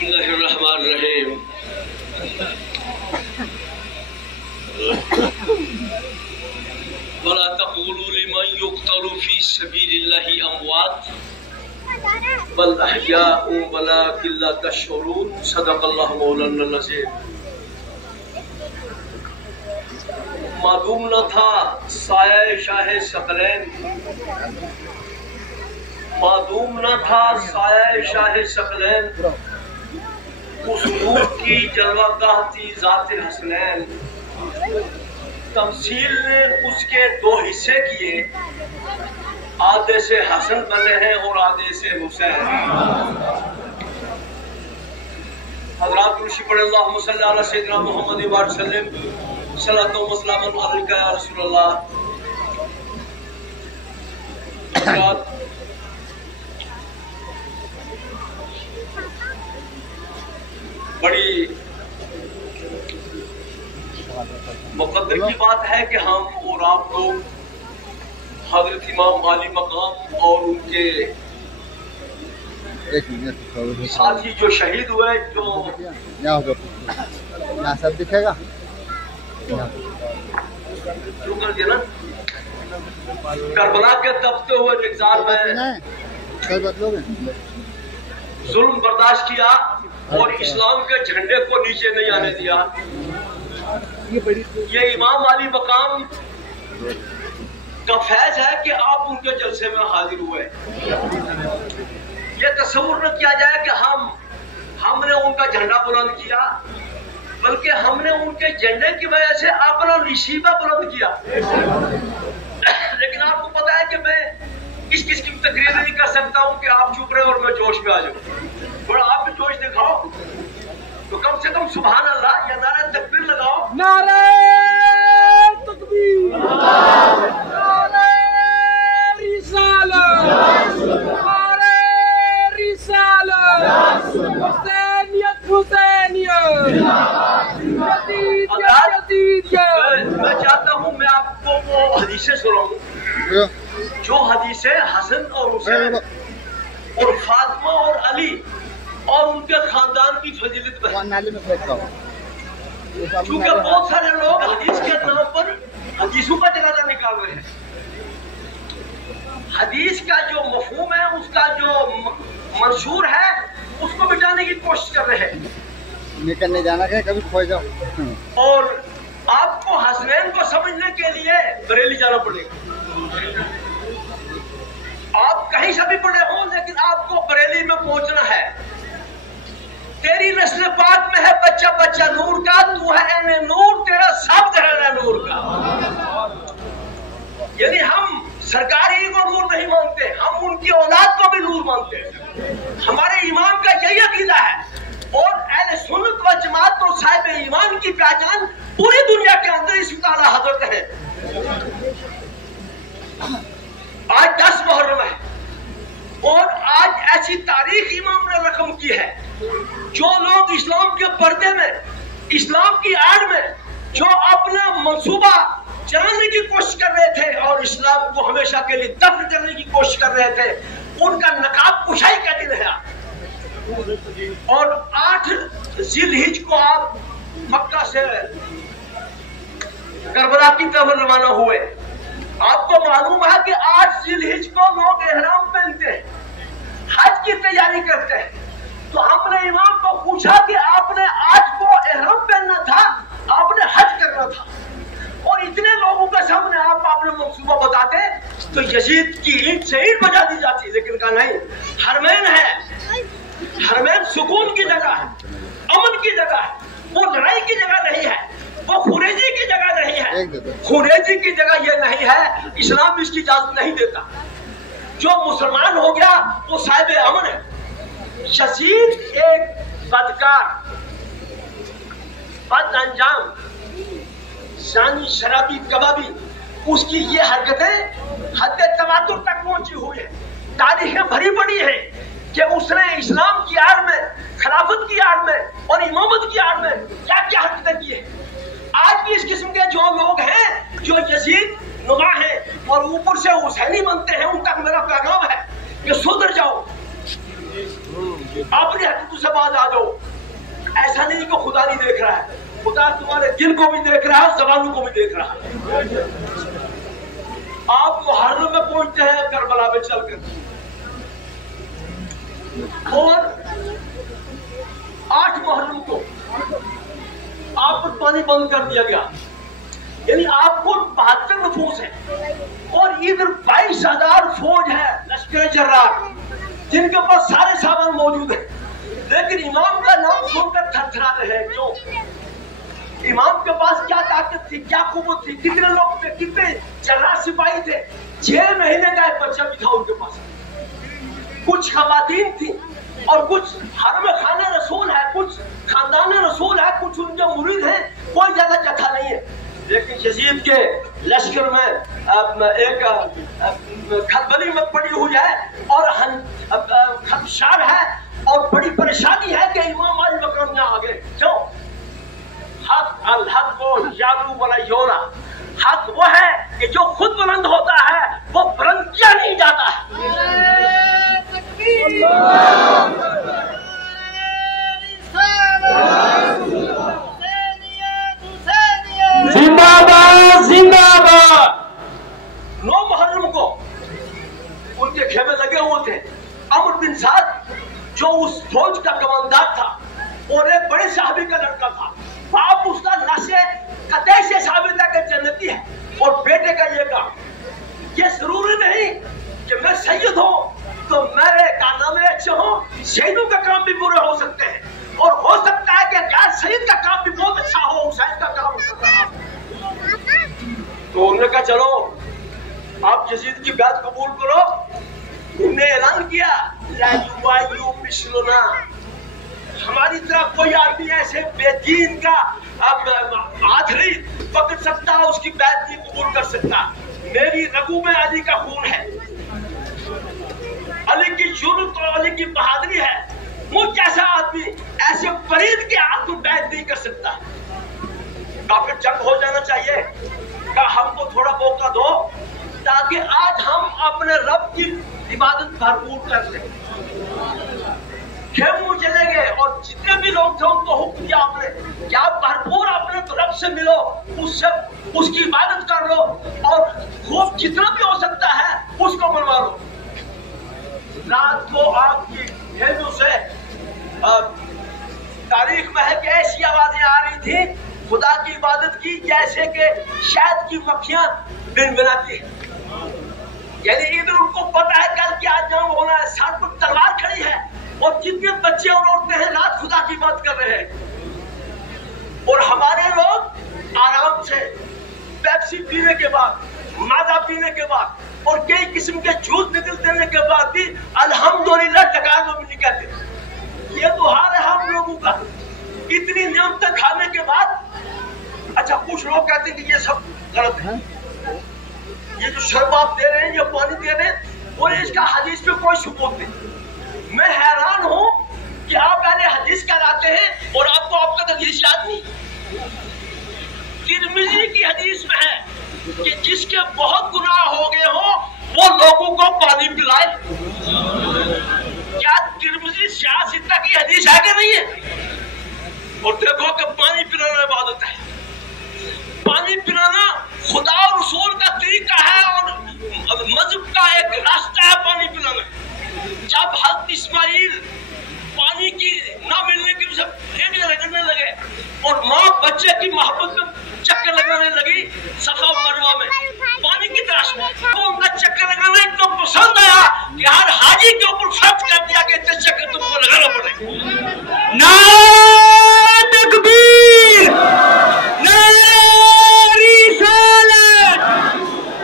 بسم اللہ الرحمن الرحیم ولا تقولوا لمن يقتل في سبيل الله اموات بل احیاء ولکن لا تشعرون صدق اللہ مولانا العظیم۔ معلوم نہ تھا سایہ شاہ ثقلین، معلوم نہ تھا سایہ شاہ ثقلین، اس نور کی جلوہ گاہ تھی ذات حسنین۔ تمثیل نے اس کے دو حصے کیے، آدھے سے حسن بنے ہیں اور آدھے سے حسین۔ حضرات رشی پڑھ اللہم صلی علی سیدنا محمد وسلم، صلاۃ و سلام علیکہ یا رسول اللہ۔ بڑی مقدر کی بات ہے کہ ہم اور آپ لوگ حضرت امام عالی مقام اور ان کے ساتھی جو شہید ہوئے، جو یہاں سب دکھے گا کربلا کے دبتے ہوئے نگزار میں ظلم برداشت کیا اور اسلام کے جھنڈے کو نیچے نہیں آنے دیا۔ یہ امام علی مقام کا فیض ہے کہ آپ ان کے جلسے میں حاضر ہوئے۔ یہ تصور نہ کیا جائے کہ ہم نے ان کا جھنڈا بلند کیا، بلکہ ہم نے ان کے جھنڈے کی وجہ سے اپنا نشیبہ بلند کیا۔ لیکن آپ کو پتا ہے کہ میں اس قسم کی تقریر نہیں کر سکتا ہوں کہ آپ چپ رہے اور میں جوش میں آ جاؤں۔ بڑا آپ بھی جوش دکھاؤ تو کم سے کم سبحان اللہ یا نعرہ تکبیر لگاؤ۔ نعرہ تکبیر، نعرہ رسالت، نعرہ رسالت، حسینیت حسینیت، یزیدیت یزیدیت۔ میں چاہتا ہوں میں آپ کو وہ حدیثیں سناؤں جو حدیثیں حسن اور حسین اور فاطمہ اور علی اور ان کے خاندان کی فضیلت پر، کیونکہ بہت سارے لوگ حدیث کے نام پر حدیثوں کا جنازہ نکال رہے ہیں۔ حدیث کا جو مفہوم ہے، اس کا جو منشور ہے، اس کو مٹانے کی کوشش کر رہے ہیں۔ نکلنے جانا کہ کبھی کھو جاؤ۔ اور آپ کو حسنین کو سمجھنے کے لیے بریلی جانا پڑے گا۔ آپ کہیں سے بھی پڑے ہوں لیکن آپ کو بریلی میں پہنچنا ہے۔ تیری نسل پاک میں ہے بچہ بچہ نور کا، تو ہے این نور، تیرا سب ہے نور کا۔ یعنی ہم سرکار ہی کو نور نہیں مانتے، ہم ان کی اولاد کو بھی نور مانتے ہیں۔ ہمارے امام کا یہی عقیدہ ہے، اور اہل سنت و جماعت اور صاحب ایمان کی پہچان پوری دنیا کے اندر اس تعالی حضرت ہے۔ آج 10 محرم ہے اور آج ایسی تاریخ امام نے رقم کی ہے۔ جو لوگ اسلام کے پردے میں، اسلام کی آڑ میں جو اپنا منصوبہ چلانے کی کوشش کر رہے تھے اور اسلام کو ہمیشہ کے لیے دفن کرنے کی کوشش کر رہے تھے، ان کا نقاب کشائی کا دن ہے۔ اور 8 ذی الحجہ کو آپ مکہ سے کربلا کی طرف روانہ ہوئے۔ آپ کو معلوم ہے کہ 8 ذی الحجہ کو لوگ احرام پہنتے ہیں، حج کی تیاری کرتے ہیں۔ تو ہم نے امام کو پوچھا کہ آپ نے آج کو احرام پہننا تھا، آپ نے حج کرنا تھا، اور اتنے لوگوں کے سامنے آپ اپنا منصوبہ بتاتے تو یزید کی اینٹ سے اینٹ بجا دی جاتی۔ لیکن کہا نہیں، حرمین ہے، حرمین سکون کی جگہ ہے، امن کی جگہ ہے، وہ لڑائی کی جگہ نہیں ہے، وہ خریجی کی جگہ نہیں ہے۔ خریجی کی جگہ یہ نہیں ہے، اسلام اس کی اجازت نہیں دیتا۔ جو مسلمان ہو گیا وہ صاحب امن ہے۔ یزید ایک بدکار، بد انجام، زانی، شرابی، کبابی، اس کی یہ حرکتیں حد تواتر تک پہنچی ہوئی ہیں۔ تاریخیں بھری پڑی ہیں کہ اس نے اسلام کی آڑ میں، خلافت کی آڑ میں اور امامت کی آڑ میں کیا کیا حرکتیں کی ہیں۔ آج بھی اس قسم کے جو لوگ ہیں جو یزید نما ہیں اور اوپر سے حسینی بنتے ہیں، ان تک میرا پیغام ہے کہ سدھر جاؤ، اپنی حرکتوں سے باز آ جاؤ۔ तैयारी को खुदा नहीं देख रहा है, खुदा तुम्हारे दिल को भी देख रहा है, ज़बानों को भी देख रहा है। आप मुहर्रम में पहुंचते हैं करबला में चलकर, और 8 मुहर्रम को आप पर पानी बंद कर दिया गया, यानी आपको 72 नफूस है और इधर 22,000 फौज है लश्कर जर्रार, जिनके पास सारे सामान मौजूद है, लेकिन इमाम का नाम सुनकर थरथरा रहे हैं। क्यों? इमाम के पास क्या ताकत थी, क्या कुव्वत थी, कितने लोग थे, कितने जर्रार सिपाही थे, 6 महीने का एक बच्चा भी था उनके पास, कुछ खवातीन थी और कुछ हरम खाने रसूल है, कुछ खानदान रसूल है, कुछ उनके मुरीद हैं, कोई ज्यादा जत्था नहीं है। लेकिन यजीद के लश्कर में एक खलबली में पड़ी हुई है और खदशार है और बड़ी परेशानी है कि इमाम अली मकरम यहाँ आ गए। क्यों? हक अल हक को यालू वाला योला, हक वो है कि जो खुद बुलंद होता है वो बुलंद किया नहीं जाता है। जिंदाबाद जिंदाबाद। 9 मुहर्रम को उनके खेमे लगे हुए थे। अमर बिन साद जो उस फौज का कमांडर था और एक बड़े साहबी का लड़का था, बाप उसका नशे कतई से साबित है कि जन्नती है, और बेटे का ये काम, ये जरूरी नहीं कि मैं सैयद हूं तो मेरे कारनामे अच्छे हों, शहीदों का काम भी बुरे हो सकते हैं, और हो सकता है कि गैर शहीद का काम भी बहुत अच्छा हो, हुसैन का काम हो। तो उन्होंने कहा चलो आप यजीद की बात कबूल करो। उन्होंने ऐलान किया ला युवायु मिस्लुना, हमारी तरफ कोई आदमी ऐसे बेदीन का हाथ नहीं पकड़ सकता, उसकी बात नहीं कबूल कर सकता। मेरी रगू में अली का खून है, अली की जुर्रत और अली की बहादुरी है, मुझ जैसा आदमी ऐसे फरीद के हाथ को बैत नहीं कर सकता। काफी जंग हो जाना चाहिए, का हमको थोड़ा मौका दो ताकि आज हम अपने रब की इबादत भरपूर कर लें। खेमू चले गए और जितने भी लोग थे उनको हुक्म दिया आपने कि आप भरपूर अपने रब से मिलो, उससे उसकी इबादत कर लो और खूब जितना भी हो सकता है उसको मनवा लो। रात को आपकी खेमों से तारीख में है कि ऐसी आवाजें आ रही थी खुदा की इबादत की जैसे कि शहद की मक्खियां भिनभिनाती है, यानी इधर उनको पता है कल क्या जंग होना है, सर पर तलवार खड़ी है और जितने बच्चे और औरतें हैं रात खुदा की बात कर रहे हैं, और हमारे लोग आराम से पेप्सी पीने के बाद, माजा पीने के बाद और कई किस्म के जूस निकल देने के बाद भी अल्हम्दुलिल्लाह टकार में भी नहीं कहते। ये तो हाल है हम लोगों का, इतनी नियमत खाने के बाद। अच्छा, कुछ लोग कहते हैं कि ये सब गलत है, ये जो शर्ब आप दे रहे हैं, ये पानी दे रहे हैं, और इसका हदीस पे कोई सबूत नहीं। मैं हैरान हूं कि आप पहले हदीस कहलाते हैं और आपको आपका हदीस याद नहीं। तिरमिजी की हदीस में है कि जिसके बहुत गुनाह हो गए हो वो लोगों को पानी पिलाए। क्या तिरमिजी सियासत की हदीस है कि नहीं है? और देखो कि पानी पिलाना इबादत है, पानी पिलाना खुदा और रसूल का तरीका है और मजहब का एक रास्ता है पानी पिलाना। जब हज़रत इस्माइल पानी की ना मिलने की वजह लगने लगे और माँ बच्चे की मोहब्बत में चक्कर लगाने लगी सफा मरवा में पानी की तलाश में, तो उनका चक्कर लगाना इतना पसंद आया कि हर हाजी के ऊपर फर्ज कर दिया कि इतने चक्कर तुमको लगाना पड़ेगा। नारे तकबीर, नारे रिसालत,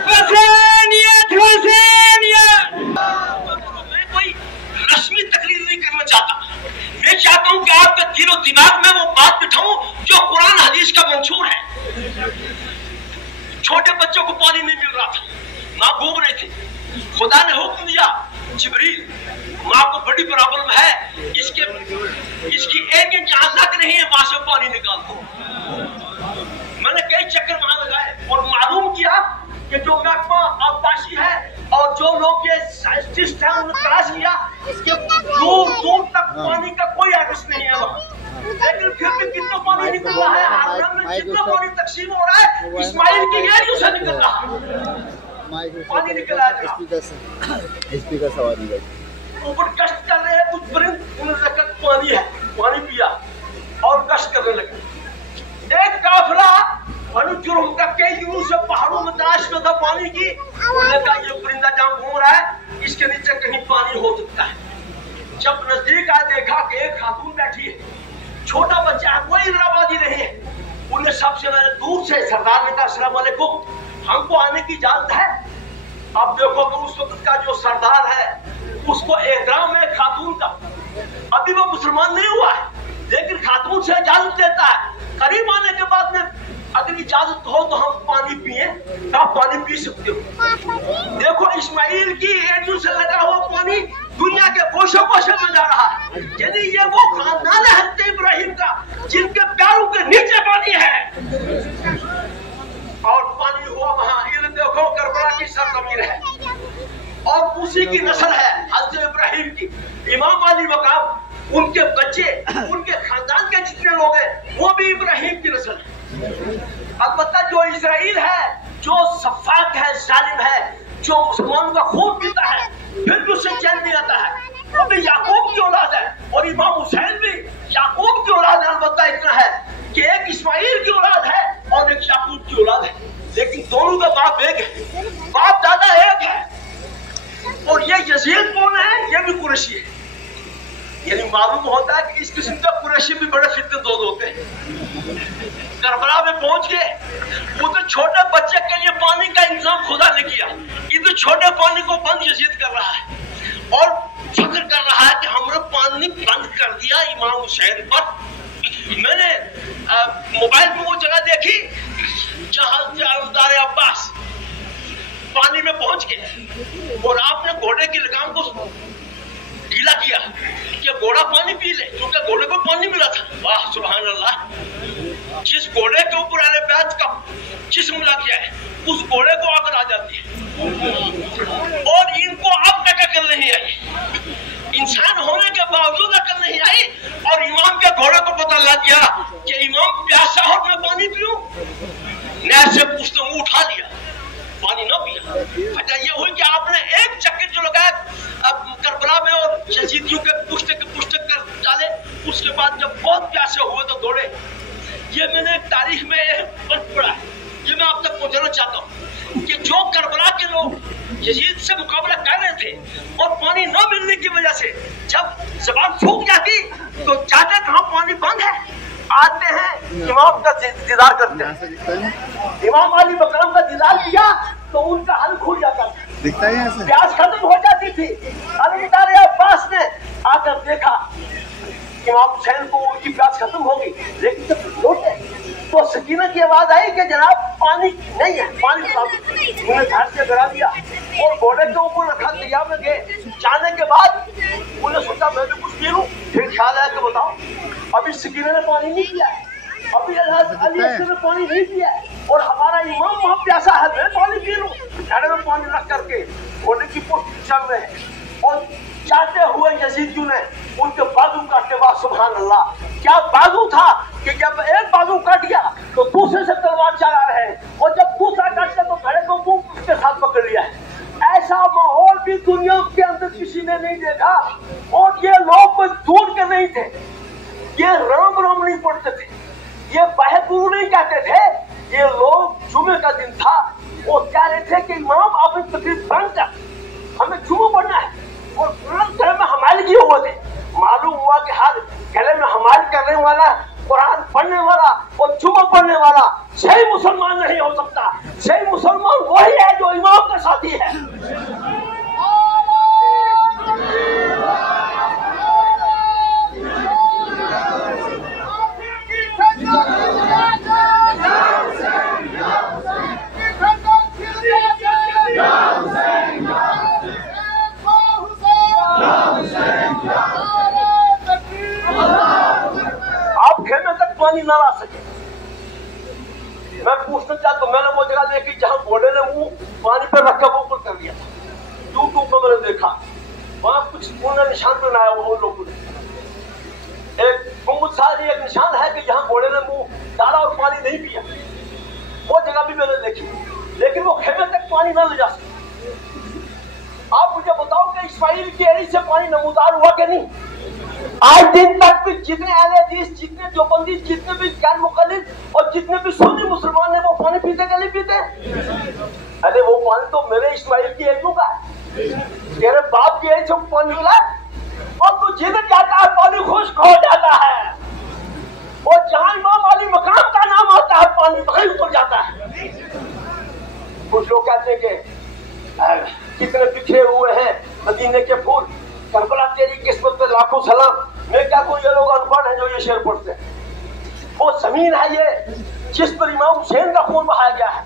हुसैनियत हुसैनियत। मैं कोई रस्मी तकरीर नहीं करना चाहता, मैं चाहता हूं कि आपके दिल और दिमाग में वो बात बिठाऊं जो कुरान हदीस का मंशूर है। छोटे बच्चों को पानी नहीं मिल रहा था, माँ घूम रही थी, खुदा ने हुक्म दिया जिब्रील माँ को बड़ी प्रॉब्लम है, इसकी एक इंच जहां तक नहीं है वहां से पानी निकाल दो। मैंने कई चक्कर वहां लगाए और मालूम किया कि जो महकमा आबपाशी है और जो लोग ये साइंटिस्ट हैं उन्होंने तलाश किया कि दूर दूर तक पानी का कोई एड्रेस नहीं है वहां, लेकिन फिर भी जितना पानी तकसीम हो रहा है इस्माइल की एरियो से निकल रहा है, पानी निकल रहा है। स्पीकर सवारी है, ऊपर गश्त कर रहे हैं कुछ परिंद, उन्होंने देखा पानी है, पानी पिया और गश्त करने लगे। एक काफिला बनु जुर्म का कई दिनों से पहाड़ों में तलाश में था पानी की, उन्होंने कहा ये परिंदा जहाँ घूम रहा है इसके नीचे कहीं पानी हो सकता है। जब नजदीक आए देखा कि एक खातून बैठी है, छोटा बच्चा है, कोई इराबादी नहीं है। उन्हें सबसे पहले दूर से सरदार ने कहा अस्सलाम वालेकुम, हमको आने की इजाजत है। अब देखो कि उस वक्त का जो सरदार है उसको एहतराम है खातून का, अभी वो मुसलमान नहीं हुआ है लेकिन खातून से इजाजत लेता है। करीब आने के बाद में अगर इजाजत हो तो हम पानी पिए, आप पानी पी सकते हो। देखो इस्माइल की एरियो से लगा हुआ पानी दुनिया के कोशों कोशों में जा रहा है, यानी ये वो खानदान है हज़रत इब्राहिम का जिनके पैरों के नीचे पानी है। और पानी हुआ वहां, ये देखो करबला की सरजमीन है और उसी की नस्ल है हज़रत इब्राहिम की। इमाम अली मकाम, उनके बच्चे, उनके खानदान के जितने लोग हैं वो भी इब्राहिम की नस्ल है। अलबत्ता जो इजराइल है, जो सफाक है, जालिम है, जो मुसलमानों का खून पीता है फिर भी उससे चैन नहीं आता है, वो भी याकूब की औलाद है और इमाम हुसैन भी याकूब की औलाद है। अलबत्ता इतना है कि एक इस्माइल की औलाद है और एक याकूब की औलाद है, लेकिन दोनों का बाप एक है, बाप दादा एक है। और ये यजीद कौन है? ये भी कुरैशी है। यानी मालूम होता है कि इस किस्म का कुरैशी भी बड़े फितने दोस्त होते हैं। करबला में पहुंच गए, वो तो छोटे बच्चे के लिए पानी का इंतजाम खुदा ने किया, इधर छोटे पानी को बंद यजीद कर रहा है और फिक्र कर रहा है कि हमने पानी बंद कर दिया इमाम हुसैन पर। मैंने मोबाइल पे वो जगह देखी जहां अमदार अब्बास पानी में पहुंच गए और आपने घोड़े की लगाम को ढीला किया कि घोड़ा पानी पी ले, क्योंकि घोड़े को पानी मिला था। वाह सुभान अल्लाह, जिस घोड़े के ऊपर अहले बैत का जिस्म मिला किया है उस घोड़े को अकल आ जाती है और इनको अब तक अकल नहीं आई। इंसान होने के बावजूद अकल नहीं आई और इमाम के घोड़े को पता लग गया कि इमाम प्यासा हो, मैं पानी पीऊं। नहर से उसने मुंह उठा लिया, पानी न पिया। वजह ये हुई कि आपने एक चक्कर जो लगाया करबला में और यजीदियों के पुष्ट कर डाले, उसके बाद जब बहुत प्यासे हुए तो दौड़े। ये मैंने तारीख में पढ़ा है, ये मैं आप तक पहुंचाना चाहता हूँ कि जो करबला के लोग यजीद से मुकाबला कर रहे थे और पानी न मिलने की वजह से जब ज़बान सूख जाती तो जाते कहाँ पानी बंद है, आते हैं इमाम का दीदार करते हैं। इमाम अली मकाम का दीदार किया तो उनका हल खुल जाता था, दिखता है यहाँ से, प्यास खत्म हो जाती थी। अमीर अब्बास ने आकर देखा इमाम हुसैन को उनकी प्यास खत्म हो गई, लेकिन जब लौटे तो सकीना की आवाज आई कि जनाब पानी नहीं है, पानी पिला दो। उन्हें घर से गिरा दिया और घोड़े के ऊपर रखा, दरिया में गए। जाने के बाद उन्हें सोचा मैं भी कुछ पी लूं, फिर ख्याल आया कि बताओ अभी सकीना ने पानी नहीं पिया है, अभी अली ने पानी नहीं पिया है और हमारा इमाम वहां प्यासा है, मैं पानी पी लूं। घड़े में पानी रख करके घोड़े की पोस्ट चल रहे हैं और जाते हुए यजीदियों ने उनके बाजू काटे। वाह सुभान अल्लाह, क्या बाजू था कि जब एक बाजू कट गया तो दूसरे से तलवार चला रहे हैं और जब दूसरा कट गया तो घड़े को मुंह के साथ पकड़ लिया है। ऐसा माहौल भी दुनिया के अंदर किसी ने नहीं देखा और ये लोग कोई दूर के नहीं थे, ये राम राम नहीं पढ़ते थे, ये बाहे गुरु नहीं कहते थे। ये लोग जुमे का दिन था, वो कह रहे थे कि इमाम आपने तकरीर बंद कर, हमें जुमे पढ़ना है और कुरान गले में हमारे किए हुए थे। मालूम हुआ कि हर गले में हमारे करने वाला, कुरान पढ़ने वाला और जुमा पढ़ने वाला सही मुसलमान नहीं हो सकता। सही मुसलमान वही है जो इमाम का साथी है। आप खेमे तक पानी न ला सके। मैं पूछना चाहता हूं, मैंने वो जगह देखी जहां घोड़े ने मुंह पानी पर रखा वो ऊपर कर दिया था, यूट्यूब पर मैंने देखा, वहां कुछ उन्होंने निशान बनाया हुआ लोगों ने। एक गुम्बद सारी एक निशान है कि जहां घोड़े ने मुंह डाला और पानी नहीं पिया, वो जगह भी मैंने देखी, लेकिन वो खेमे तक पानी न ले जा सके। आप मुझे बताओ कि इस्माइल की एड़ी से पानी नमूदार हुआ कि नहीं? आज दिन तक भी जितने अहले हदीस, जितने देवबंदी, जितने भी गैर मुक़ल्लिद और जितने भी सुन्नी मुसलमान हैं, वो पानी पीते कि नहीं पीते? अरे वो पानी तो मेरे इस्माइल की एजों का है, तेरे बाप की एज से पानी मिला, और तू जिधर जाता है पानी खुश्क हो जाता है, और जहां इमाम अली मकाम का नाम आता है पानी वहीं उतर जाता है। कुछ लोग कहते हैं कि कितने बिखरे हुए हैं मदीने के फूल, करबला तेरी किस्मत पे लाखों सलाम। मैं क्या कोई ये लोग अनपढ़ हैं जो ये शेर पढ़ते हैं? वो जमीन है ये जिस पर इमाम हुसैन का खून बहाया गया है,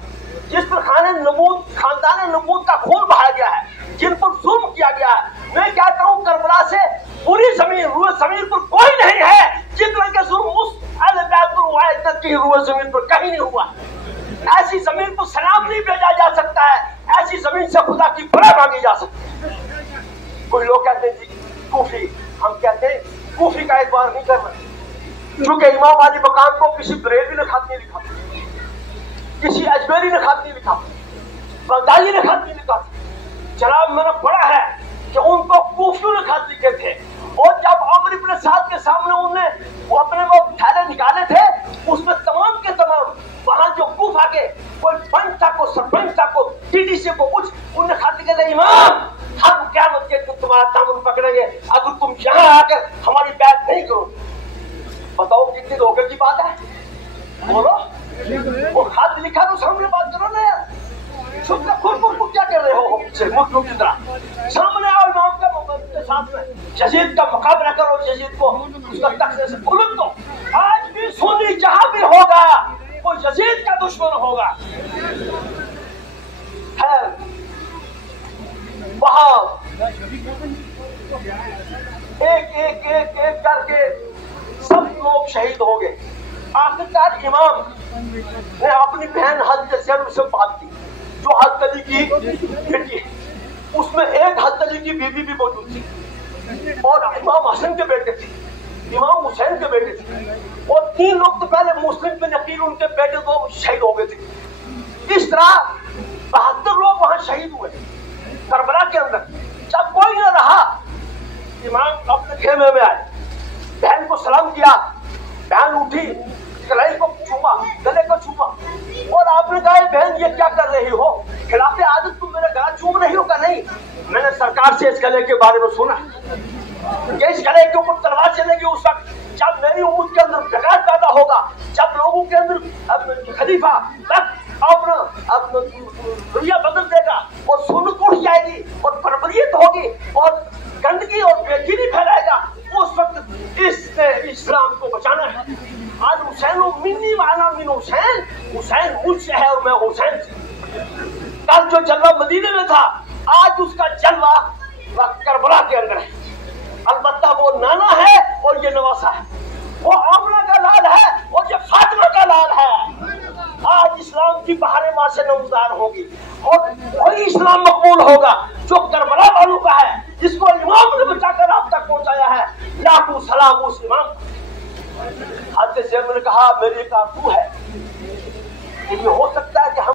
जिस पर खानदान नबूवत का खून बहाया गया है, जिन पर जुल्म किया गया है। मैं कहता हूँ करबला से पूरी जमीन, रूए जमीन पर कोई नहीं है जितना के जुल्म उस अहले बैत पर हुआ है, इतना की रूए जमीन पर कहीं नहीं हुआ। ऐसी जमीन को सलाम नहीं भेजा जा सकता है, ऐसी जमीन से खुदा की बड़ा मांगी जा सकती है। कोई लोग कहते हैं जी कूफी, हम कहते हैं कूफी का एतबार नहीं करना, क्योंकि इमाम अली मकाम को किसी बरेलवी ने खत नहीं लिखा, किसी अजमेरी ने खत नहीं लिखा, बगदादी ने खत नहीं लिखा। जनाब मैंने पढ़ा है कि उनको कूफियों ने खत लिखे थे, और जब अमर इब्न साद के सामने उन्होंने वो अपने वो थैले निकाले थे, उसमें तमाम के तमाम वहां जो कूफा के कोई पंच था, को सरपंच था, को टीडीसी को कुछ, उन्हें खत लिखे थे, इमाम हम क़यामत के दिन तुम्हारा दामन पकड़ेंगे अगर तुम यहाँ आकर हमारी बैत नहीं करो। बताओ कितनी धोखे की बात है, बोलो। वो खत लिखा तो सामने बात करो ना यार, खुद क्या कर रहे हो पीछे मुख्य की तरह? सामने आओ इमाम के सामने, यजीद का मुकाबला करो, यजीद को उसका तख्ते से उलट दो। आज भी सुन्नी जहां भी होगा वो यजीद का दुश्मन होगा। है वहां एक करके सब लोग शहीद हो गए। आखिरकार इमाम ने अपनी बहन हज़रत ज़ैनब से बात की, जो हज़रत अली की बेटी है, उसमें एक हज़रत अली की बीवी भी मौजूद थी, और इमाम हसन के बेटे थे, इमाम हुसैन के बेटे थे, और 3 लोग तो पहले मुस्लिम पे नकील उनके बेटे तो शहीद हो गए थे। इस तरह 72 लोग वहां शहीद हुए करबला के अंदर। जब कोई न रहा, इमाम अपने खेमे में आए, बहन को सलाम किया, बहन उठी, कलाई को चूमा, गले को चूमा, और आपने कहा बहन ये क्या कर रही हो, खिलाफे आदत तुम मेरा गला चूम रही हो? का नहीं, मैंने सरकार से इस गले के बारे में सुना, इस गले के ऊपर तलवार चलेगी उस वक्त जब मेरी उम्मत के अंदर जगात पैदा होगा, जब लोगों के अंदर खलीफा अपना दुनिया बदल देगा, और सुन्नत उठ जाएगी, और बर्बरियत होगी, और गंदगी और बेचैनी फैलाएगा, उस वक्त इसने इस्लाम को बचाना है। आज हुसैन मिन्नी माना मिन हुसैन, हुसैन मुझसे है और मैं हुसैन से। कल जो जलवा मदीने में था, आज उसका जलवा करबला के अंदर है। अलबत्ता वो नाना है और ये नवासा है, वो आमना का लाल है और ये फातिमा का लाल है। आज इस्लाम की बहारें वहां से नमदार होगी, और वही इस्लाम मकबूल होगा जो करबला वालों का है, जिसको इमाम ने बचाकर आप तक पहुंचाया है। लाखों सलाम उस इमाम। हज़रत ज़ैनब ने कहा मेरी एक आरज़ू है कि ये हो सकता है कि हम